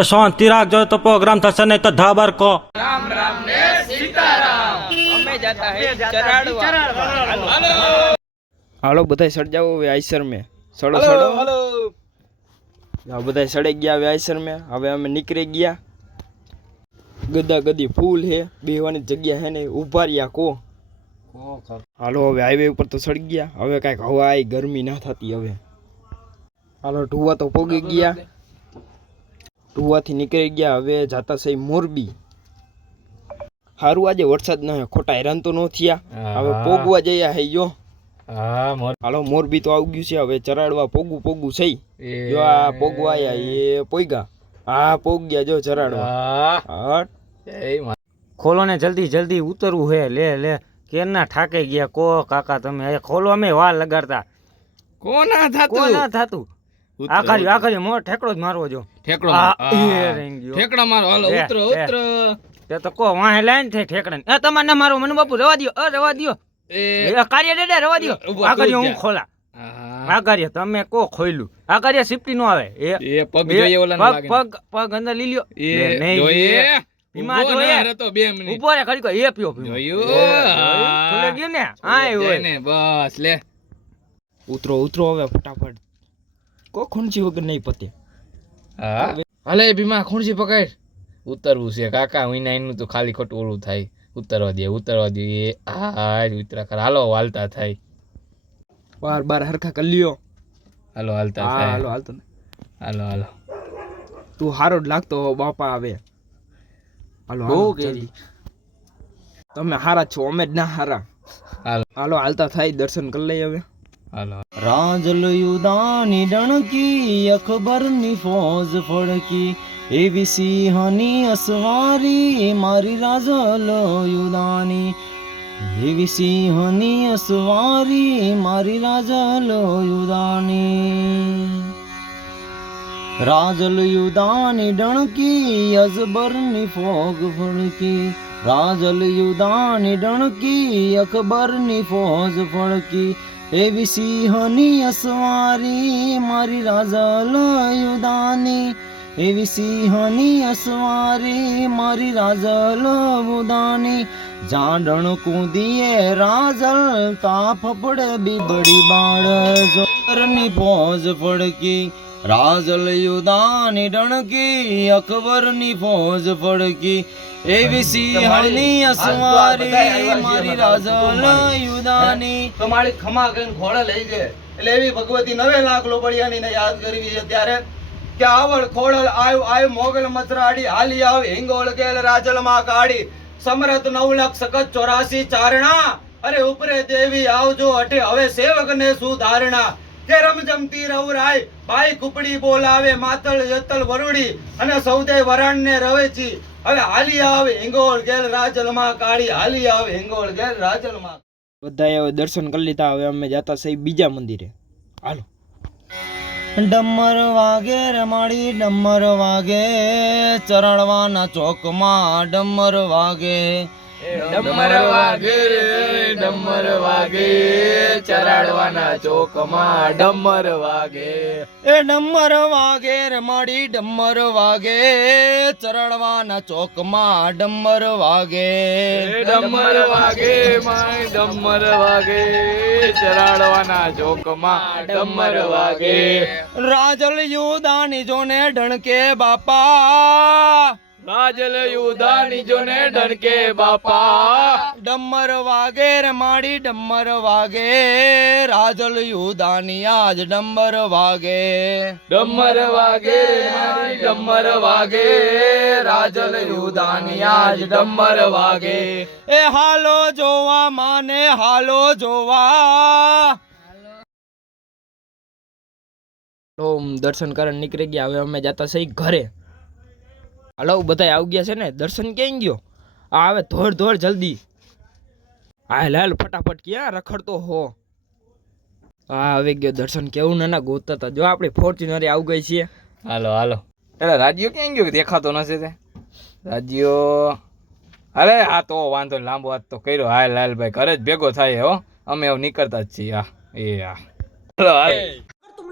શાંતિ રાખજો તો પ્રોગ્રામ થશે નહીં તો ધાબર કો. હાલો. બધા સડજાવો હવે આઈસર મે. સડો સડો આ બધા સડે ગયા હવે આઈસર મેં. હવે અમે નીકળી ગયા. ગદા ગદી ફૂલ હે. બેહવાની જગ્યા હે ને ઊભા રહ્યા કો. હાલો હવે હાઈવે ઉપર તો સડી ગયા. હવે કાંઈક હવા આવી ગરમી ના થતી હવે. હાલો ઢુવા તો પોગી ગયા. ઢુવાથી નીકળી ગયા હવે જાતા છે મોરબી. સારું આજે વરસાદ ના ખોટા હેરાન તો ન થયા. હવે પોગવા જયા હે હાલો મોરબી તો આવી ગયું છે હવે ચરાડવા પોગું પોગું છે જો આ પોગવાયા એ પોઈગા હા પોગ ગયા જો ચરાડવા. ખોલો ને જલ્દી જલ્દી ઉતરવું હે લે લે. કેરના ઠાકે ગયા કો કાકા તમે? ખોલો અમે વાર લગાડતા. કોના કો ના થાતું? આખારી આ મોર ઠેકડો જ મારવો જો. ઠેકડો. ઠેકડા મારો હાલો ઉતરો ઉતરો. તે તો કો વાહે લાઈન થઈ ઠેકડા એ તમારે ના મારો મને બાપુ રવા દિયો. અ રવા દ્યો. એ કાર્ય ડેડે રવા દિયો. ઊભો આ તું હું ખોલા. આહા. આ કાર્ય તમે કો ખોયલું. આ કાર્ય સિફ્ટી નો આવે. એ પગ જોઈએ ઓલા પગ લાગે. પગ પગ અંદર લઈ લ્યો. એ જોઈએ. ઊભો જોઈએ. ના બે મિનિટ. ઊભો રે ખરી એ પીઓ પીઓ. જોયું? હા. ખુલે ગયું ને? આ હોય ને બસ લે. ઉતરો ઉતરો હવે ફટાફટ. કો ખૂણચી વગર નહીં પતે? હા? હાલે ભીમા ખૂણસી પકડ. ઉતરવું છે કાકા હું એનું તો ખાલી ખોટું ઓલું થાય. ઉતરવા દે ઉતરવા દે. એ આ ઉતરા કર. હાલો હાલતા થાય. બાર બાર હરખા કરી લ્યો. હાલો હાલતા હા થાય. હાલો હાલતો ને. હાલો હાલો. તું હારો જ લાગતો બાપા આવે. હાલો બહુ કેરી. તમે હારા છો અમે જ ના હારા. હાલો. હાલો હાલતા થાય દર્શન કરી લઈએ હવે. રાજલ યુદાની ડણકી, અકબરની ફોજ ફડકી. એવી સિંહની અસવારી, મારી રાજલ યુદાની એવી સિંહની અસવારી, મારી રાજલ યુદાની રાજલ યુદાની ડણકી, અજબરની ફોગ ફડકી. રાજલ યુદાની ડણકી, અકબરની ફોજ ફડકી. એવી સિંહની અસવારી, મારી રાજલ યુદાની એવી સિંહની અસવારી, મારી રાજલ ઉદાની જાડણ કૂદીએ, રાજલ તાફ પડે, બીબડી બાળ જોરની પોજ ફડકી રાજલ યુદાની ડણકી અકબરની ફોજ ફડકી. એવી સિંહની અસવારી મારી રાજલ યુદાની તમારી ખમા કરીને ખોળે લઈ ગયે. એટલે એવી ભગવતી નવે લાખ લોબડિયાની ને યાદ કરવી છે ત્યારે કે આવડ ખોળલ આવ આવ મોગલ મચરાડી હાલી આવ હિંગોળ કેલ રાજલમાં કાઢી નવ લાખ સખત ચોરાસી ચારણા. અરે ઉપરે દેવી આવજો અટે હવે સેવક ને સુધારણા. કે રમજમતી રવરાય બાઈ કુપડી બોલાવે, માતળ જતલ વરુડી, અને સૌદે વરાણ ને રવેચી. હવે હાલી આવે હિંગોળ ગેલ રાજલમાં કાળી, હાલી આવે હિંગોળ ગેલ રાજલમાં બધાએ હવે દર્શન કરી લીધા, હવે અમે જતા સહી બીજા મંદિરે. હાલો. ડમર વાગે રમાડી, ડમર વાગે ચરણવાના ચોકમાં ડમર વાગે. ડમર વાગે ડમર વાગે ચરાડવાના ચોકમાં ડમર વાગે. એ ડમર વાગે રમાડી ડમર વાગે ચરાડવાના ચોકમાં ડમર વાગે. ડમર વાગે માય ડમર વાગે ચરાડવાના ચોકમાં ડમર વાગે. રાજલ યુદાની જોને ઢણકે બાપા રાજલ યુધાની જોને ડણકે બાપા. ડમર વાગે રમાડી ડમર વાગે રાજલ યુદાની આજ ડમર વાગે ડમર વાગે મારી ડમર વાગે રાજલ યુધાની આજ ડમર વાગે એ હાલો જોવા માને હાલો જોવા. ઓમ દર્શન કરીને નીકળી ગયા હવે અમે જતા સહી ઘરે. હાલો બધા આવી ગયા છે ને? દર્શન ક્યાં ગયો? આ હવે ધોર ધોર જલ્દી. હા લાલ ફટાફટ ક્યાં? રખડતો હો. હા હવે ગયો દર્શન કેવું નાના ગોતતા હતા. જો આપણે ફોર્ચ્યુનર આવી ગઈ છીએ હાલો હાલો. એટલે રાજ્યો ક્યાં ગયો દેખાતો નથી તે? રાજ્યો અરે હા તો વાંધો નહીં, લાંબો વાત તો કર્યો. હા લાલભાઈ ઘરે જ ભેગો થાય હો. અમે એવું નીકળતા જ છીએ. હા એ હા હાલો હાલ.